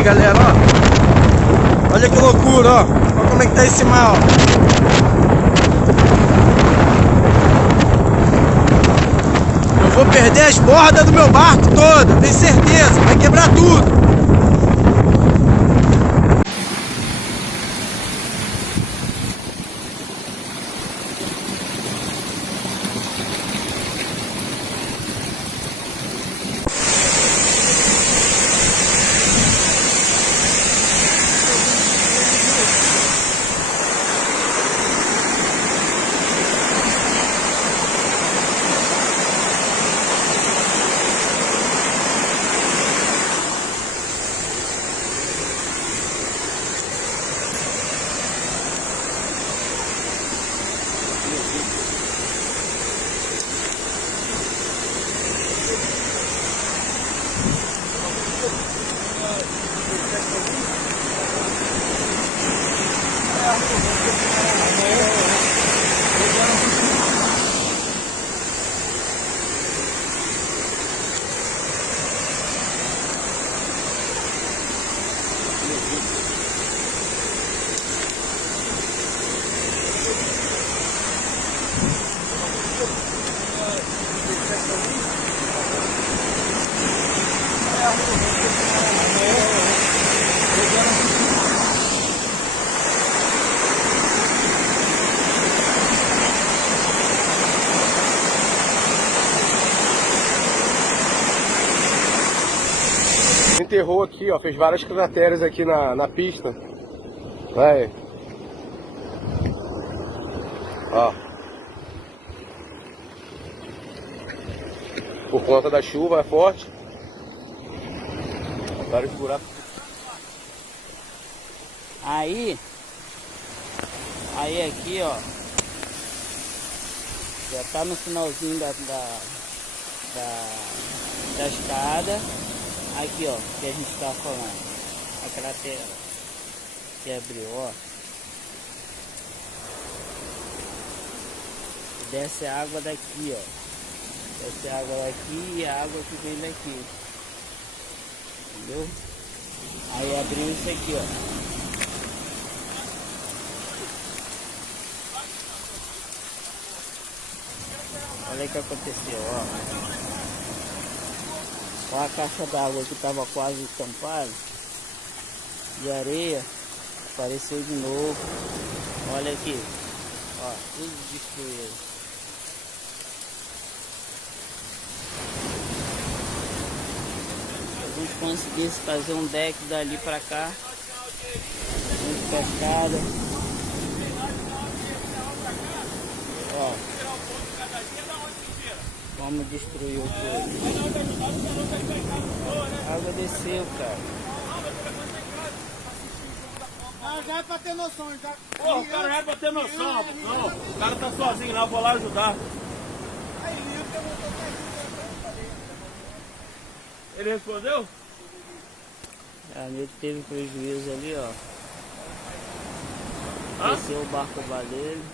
aí, galera, ó. Olha que loucura, ó. Olha como é que tá esse mar, ó. Eu vou perder as bordas do meu barco todo, tenho certeza. Vai quebrar tudo. Enterrou aqui, ó, fez várias crateras aqui na pista. Vai. Ó. Por conta da chuva é forte. Vários buracos. Aí aqui, ó, já tá no finalzinho da escada. Aqui, ó, que a gente tá falando, a cratera que abriu, ó. Desce a água daqui, ó. Desce a água daqui e a água que vem daqui. Entendeu? Aí abriu isso aqui, ó. Olha o que aconteceu, ó. Olha a caixa d'água que estava quase tampada de areia, apareceu de novo. Olha aqui, ó, tudo destruído. Se a gente conseguisse fazer um deck dali para cá, muito pescada. Ó, vamos destruir o todo. A água desceu, cara. Já é pra ter noção, já. Pô, o cara já é pra ter noção. Não, o cara tá sozinho lá, eu vou lá ajudar. Ele respondeu? Ele teve prejuízo ali, ó. Hã? Desceu o barco dele.